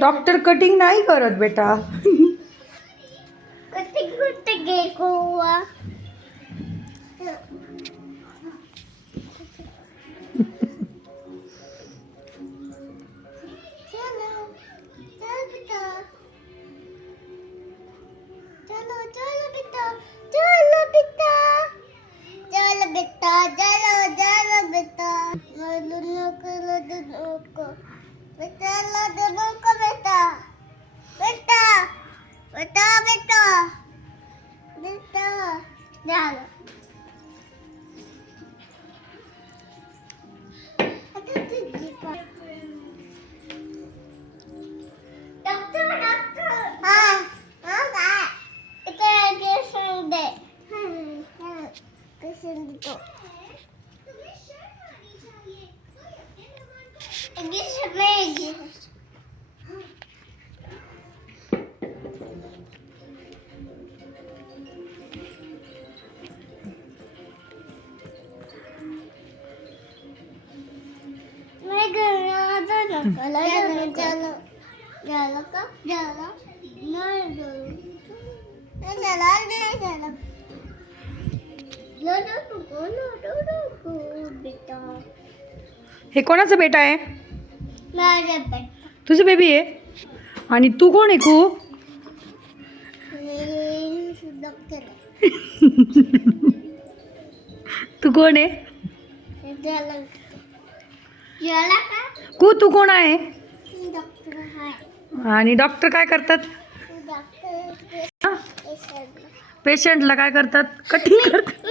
Doctor cutting नाही करत बेटा. कटिंग करते गे गोवा. हे कोणाचं बेटा आहे? तुझं बेबी आहे. आणि तू कोण आहे कू? तू कोण आहे कू? तू कोण आहे? आणि डॉक्टर काय करतात? पेशंटला काय करतात? कटिंग करतात.